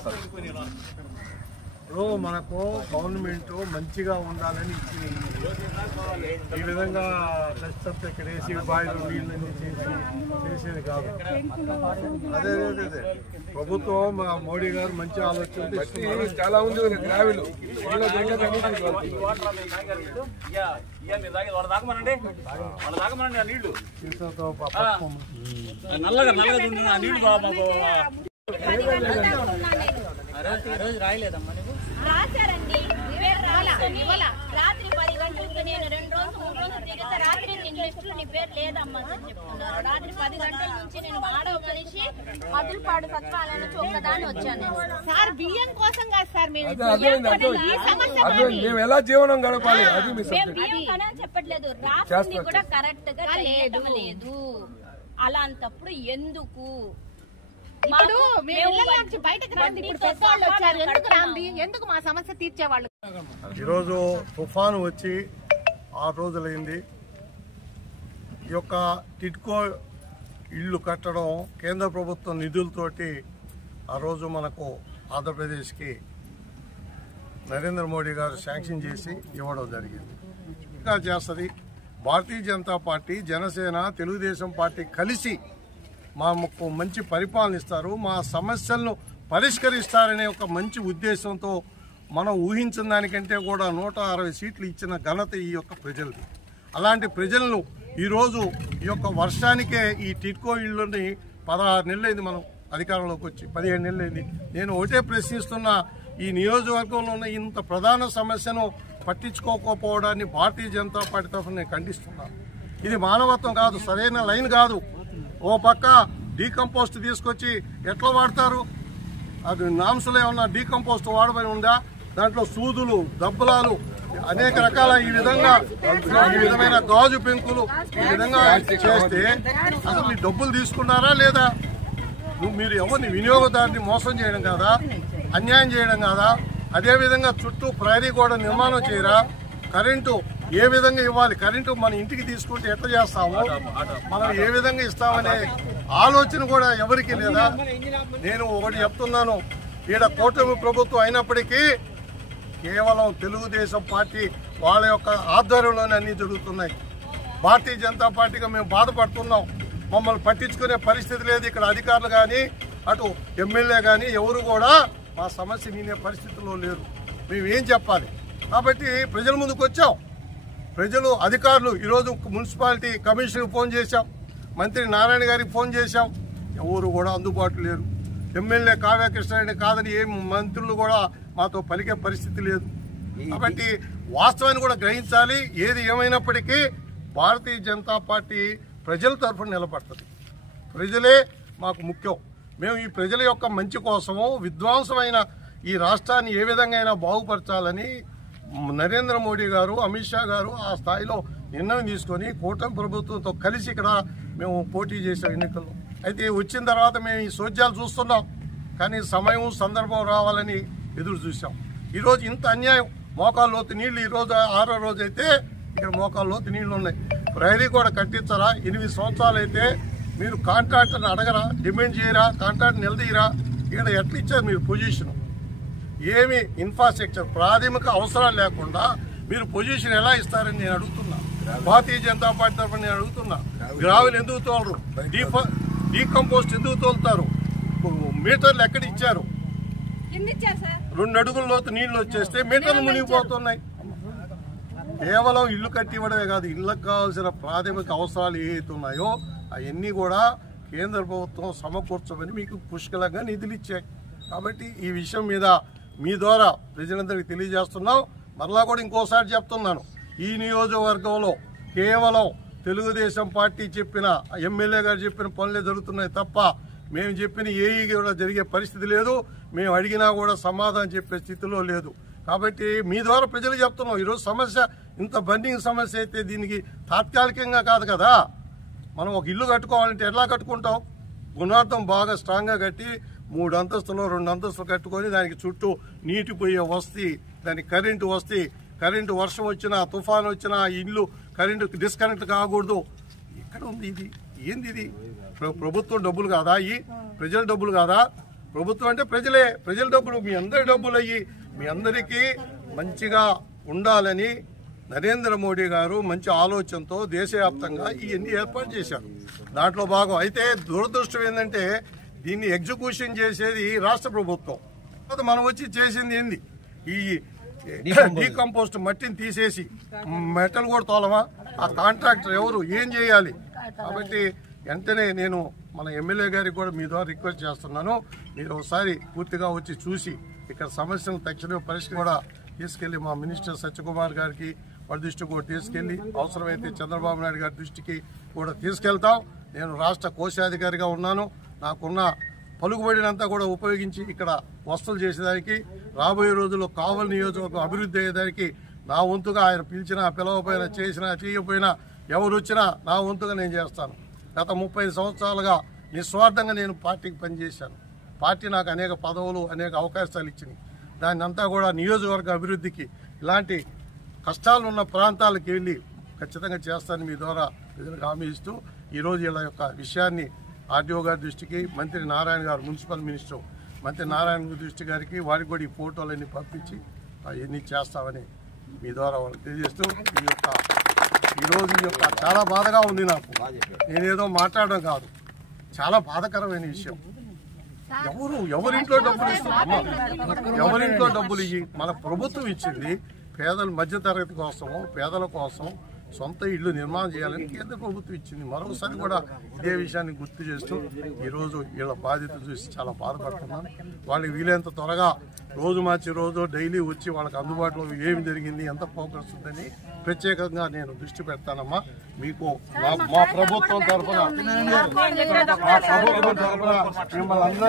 చేస్తారు? ఇప్పుడు మనకు గవర్నమెంట్ మంచిగా ఉండాలని ఇచ్చింది. ఈ విధంగా డస్ట్ అంతా ఇక్కడ వేసి బాయిలు నీళ్ళన్నీ చేసేది కాదు. అదే అదే అదే ప్రభుత్వం మోడీ గారు మంచి ఆలోచన చాలా ఉంది. గ్రావెల్ రాశారండి. రాత్రి 10 గంటలకు నేను 2 రోజులు 3 రోజులు తిరిగితే రాత్రి నీ లిస్టులో నీ పేరు లేదమ్మా అని చెప్తున్నారు. రాత్రి 10 గంటల నుంచి నేను ఆడవ మనిషి మధులపాడు సత్వాలయం నుంచి ఒక్కదాన్ని వచ్చాను సార్. బియ్యం కోసం కాదు సార్, మేము ఎలా జీవనం గడపాలి అది బియ్యం కన్నా చెప్పట్లేదు. రాత్రి కూడా కరెక్ట్ గా లేదు. అలాంటప్పుడు ఎందుకు ఎందుకు మా సమస్య తీర్చేవాళ్ళు? ఈరోజు తుఫాను వచ్చి 6 రోజులైంది. ఈ యొక్క టిడ్కో ఇళ్ళు కట్టడం కేంద్ర ప్రభుత్వం నిధులతోటి ఆ రోజు మనకు ఆంధ్రప్రదేశ్కి నరేంద్ర మోడీ గారు శాంక్షన్ చేసి ఇవ్వడం జరిగింది. ఇంకా చేస్తుంది భారతీయ జనతా పార్టీ, జనసేన, తెలుగుదేశం పార్టీ కలిసి మాకు మంచి పరిపాలన ఇస్తారు, మా సమస్యలను పరిష్కరిస్తారనే ఒక మంచి ఉద్దేశంతో మనం ఊహించిన దానికంటే కూడా 160 సీట్లు ఇచ్చిన ఘనత ఈ యొక్క ప్రజలది. అలాంటి ప్రజలను ఈరోజు ఈ యొక్క వర్షానికే ఈ టిడ్కో ఇళ్ళని 16 నెలలైంది మనం అధికారంలోకి వచ్చి, 17 నెలలైంది. నేను ఒకటే ప్రశ్నిస్తున్నా, ఈ నియోజకవర్గంలో ఉన్న ఇంత ప్రధాన సమస్యను పట్టించుకోకపోవడాన్ని భారతీయ జనతా పార్టీ తరఫున నేను ఖండిస్తున్నాను. ఇది మానవత్వం కాదు, సరైన లైన్ కాదు. ఓ పక్క డీకంపోస్ట్ తీసుకొచ్చి ఎట్లా వాడతారు? అది నామ్స్లో ఏమన్నా డీకంపోస్ట్ వాడమని ఉందా? దాంట్లో సూదులు, దబ్బలాలు, అనేక రకాల ఈ విధమైన గాజు పెంకులు ఈ విధంగా చేస్తే అసలు మీ డబ్బులు తీసుకున్నారా లేదా? మీరు ఎవరిని వినియోగదారుని మోసం చేయడం కాదా, అన్యాయం చేయడం కాదా? అదేవిధంగా చుట్టూ ప్రహరీ గోడ నిర్మాణం చేయరా? కరెంటు ఏ విధంగా ఇవ్వాలి? కరెంటు మన ఇంటికి తీసుకుంటే ఎట్లా చేస్తాము, మనం ఏ విధంగా ఇస్తామనే ఆలోచన కూడా ఎవరికి లేదా? నేను ఒకటి చెప్తున్నాను, ఈడ కూటమి ప్రభుత్వం అయినప్పటికీ కేవలం తెలుగుదేశం పార్టీ వాళ్ళ యొక్క ఆధ్వర్యంలోనే అన్ని జరుగుతున్నాయి. భారతీయ జనతా పార్టీగా మేము బాధపడుతున్నాం. మమ్మల్ని పట్టించుకునే పరిస్థితి లేదు. ఇక్కడ అధికారులు కానీ అటు ఎమ్మెల్యే కానీ ఎవరు కూడా మా సమస్య వినే పరిస్థితుల్లో లేరు. మేము ఏం చెప్పాలి? కాబట్టి ప్రజల ముందుకు వచ్చాం. ప్రజలు, అధికారులు, ఈరోజు మున్సిపాలిటీ కమిషనర్కి ఫోన్ చేశాం, మంత్రి నారాయణ గారికి ఫోన్ చేశాం, ఎవరు కూడా అందుబాటులో లేరు. ఎమ్మెల్యే కావ్య కృష్ణారెడ్డి కాదని ఏ మంత్రులు కూడా మాతో పలికే పరిస్థితి లేదు. కాబట్టి వాస్తవాన్ని కూడా గ్రహించాలి. ఏది ఏమైనప్పటికీ భారతీయ జనతా పార్టీ ప్రజల తరఫున నిలబడుతుంది. ప్రజలే మాకు ముఖ్యం. మేము ఈ ప్రజల యొక్క మంచి కోసము విధ్వంసమైన ఈ రాష్ట్రాన్ని ఏ విధంగా అయినా బాగుపరచాలని నరేంద్ర మోడీ గారు, అమిత్ షా గారు ఆ స్థాయిలో నిర్ణయం తీసుకొని కూటమి ప్రభుత్వంతో కలిసి ఇక్కడ మేము పోటీ చేసాం ఎన్నికల్లో. అయితే వచ్చిన తర్వాత మేము ఈ సోద్యాలు చూస్తున్నాం, కానీ సమయం సందర్భం రావాలని ఎదురు చూసాం. ఈరోజు ఇంత అన్యాయం, మోకాళ్ళ లోతు నీళ్లు ఈరోజు 6వ రోజు అయితే ఇక్కడ మోకాళ్ళ లోతు నీళ్లు ఉన్నాయి. ప్రహరీ కూడా కట్టించరా? 8 సంవత్సరాలు అయితే మీరు కాంట్రాక్టర్ని అడగరా? డిమాండ్ చేయరా? కాంట్రాక్ట్ నిలదీయరా? ఇక్కడ ఎట్లా ఇచ్చారు మీరు పొజిషన్? ఏమి ఇన్ఫ్రాస్ట్రక్చర్, ప్రాథమిక అవసరాలు లేకుండా మీరు పొజిషన్ ఎలా ఇస్తారని నేను అడుగుతున్నా. భారతీయ జనతా పార్టీ తరఫున నేను అడుగుతున్నా. గ్రావెల్ ఎందుకు తోలరు? డీకంపోస్ట్ ఎందుకు తోలుతారు? మీటర్లు ఎక్కడ ఇచ్చారు? 2 అడుగుల లోతు నీళ్లు వచ్చేస్తే మీటర్లు మునిగిపోతున్నాయి. కేవలం ఇల్లు కట్టి ఇవ్వడమే కాదు, ఇళ్లకు కావాల్సిన ప్రాథమిక అవసరాలు ఏవైతే ఉన్నాయో అవన్నీ కూడా కేంద్ర ప్రభుత్వం సమకూర్చమని మీకు పుష్కలంగా నిధులు ఇచ్చాయి. కాబట్టి ఈ విషయం మీద మీ ద్వారా ప్రజలందరికీ తెలియజేస్తున్నాం. మరలా కూడా ఇంకోసారి చెప్తున్నాను, ఈ నియోజకవర్గంలో కేవలం తెలుగుదేశం పార్టీ చెప్పిన, ఎమ్మెల్యే గారు చెప్పిన పనులే జరుగుతున్నాయి తప్ప మేము చెప్పిన ఏఈ కూడా జరిగే పరిస్థితి లేదు. మేము అడిగినా కూడా సమాధానం చెప్పే స్థితిలో లేదు. కాబట్టి మీ ద్వారా ప్రజలు చెప్తున్నాం, ఈరోజు సమస్య ఇంత బర్నింగ్ సమస్య అయితే దీనికి తాత్కాలికంగా కాదు కదా. మనం ఒక ఇల్లు కట్టుకోవాలంటే ఎలా కట్టుకుంటాం? గుణార్థం బాగా స్ట్రాంగ్గా కట్టి 3 అంతస్తులు 2 అంతస్తులు కట్టుకొని దానికి చుట్టూ నీటి పోయే వస్తీ, దానికి కరెంటు వస్తీ, కరెంటు వర్షం వచ్చినా తుఫాను వచ్చినా ఇల్లు కరెంటు డిస్కనెక్ట్ కాకూడదు. ఎక్కడ ఉంది ఇది? ఏంది ఇది? ప్రభుత్వం డబ్బులు కాదా? ఈ ప్రజల డబ్బులు కాదా? ప్రభుత్వం అంటే ప్రజలే, ప్రజల డబ్బులు మీ అందరి డబ్బులు అయ్యి మీ అందరికీ మంచిగా ఉండాలని నరేంద్ర మోడీ గారు మంచి ఆలోచనతో దేశవ్యాప్తంగా ఇవన్నీ ఏర్పాటు చేశారు. దాంట్లో భాగం అయితే దురదృష్టం ఏంటంటే దీన్ని ఎగ్జిక్యూషన్ చేసేది రాష్ట్ర ప్రభుత్వం. మనం వచ్చి చేసింది ఏంది, ఈ డీకంపోస్ట్ మట్టిని తీసేసి మెటల్ కూడా తోలమా? ఆ కాంట్రాక్టర్ ఎవరు, ఏం చేయాలి? కాబట్టి వెంటనే నేను మన ఎమ్మెల్యే గారికి కూడా మీ ద్వారా రిక్వెస్ట్ చేస్తున్నాను, మీరు ఒకసారి పూర్తిగా వచ్చి చూసి ఇక్కడ సమస్యను తక్షణమే పరిష్కారం కూడా తీసుకెళ్లి మా మినిస్టర్ సత్యకుమార్ గారికి వారి దృష్టికి కూడా తీసుకెళ్లి అవసరమైతే చంద్రబాబు నాయుడు గారి దృష్టికి కూడా తీసుకెళ్తాం. నేను రాష్ట్ర కోశాధికారిగా ఉన్నాను, నాకున్న పలుకుబడినంతా కూడా ఉపయోగించి ఇక్కడ వసతులు చేసేదానికి, రాబోయే రోజుల్లో కావలి నియోజకవర్గం అభివృద్ధి అయ్యేదానికి నా వంతుగా ఆయన పిలిచినా పిలవపోయినా చేసినా చేయకపోయినా ఎవరు వచ్చినా నా వంతుగా నేను చేస్తాను. గత 35 సంవత్సరాలుగా నిస్వార్థంగా నేను పార్టీకి పనిచేశాను. పార్టీ నాకు అనేక పదవులు అనేక అవకాశాలు ఇచ్చింది. దాన్ని అంతా కూడా నియోజకవర్గ అభివృద్ధికి ఇలాంటి కష్టాలు ఉన్న ప్రాంతాలకు వెళ్ళి ఖచ్చితంగా చేస్తానని మీ ద్వారా ప్రజలకు హామీ ఇస్తూ ఈరోజు వీళ్ళ యొక్క విషయాన్ని ఆర్డీఓ గారి దృష్టికి, మంత్రి నారాయణ గారు మున్సిపల్ మినిస్టర్ మంత్రి నారాయణ దృష్టి గారికి వారికి కూడా ఈ ఫోటోలన్నీ పంపించి అవన్నీ చేస్తామని మీ ద్వారా వాళ్ళకి తెలియజేస్తూ ఈరోజు ఈ యొక్క చాలా బాధగా ఉంది నాకు. నేనేదో మాట్లాడడం కాదు, చాలా బాధాకరమైన విషయం. ఎవరింట్లో డబ్బులు ఇస్తామా? ఎవరింట్లో డబ్బులు ఇవి మన ప్రభుత్వం ఇచ్చింది పేదల మధ్యతరగతి కోసము, పేదల కోసం సొంత ఇళ్లు నిర్మాణం చేయాలని కేంద్ర ప్రభుత్వం ఇచ్చింది. మరోసారి కూడా ఇదే విషయాన్ని గుర్తు చేస్తూ ఈరోజు వీళ్ళ బాధ్యత చూసి చాలా బాధపడుతున్నాను. వాళ్ళకి వీలైనంత త్వరగా రోజు మార్చి రోజు డైలీ వచ్చి వాళ్ళకి అందుబాటులో ఏమి జరిగింది, ఎంత ప్రోగ్రెస్ ఉందని ప్రత్యేకంగా నేను దృష్టి పెడతానమ్మా. మీకు మా ప్రభుత్వం తరఫున మిమ్మల్ని అందరినీ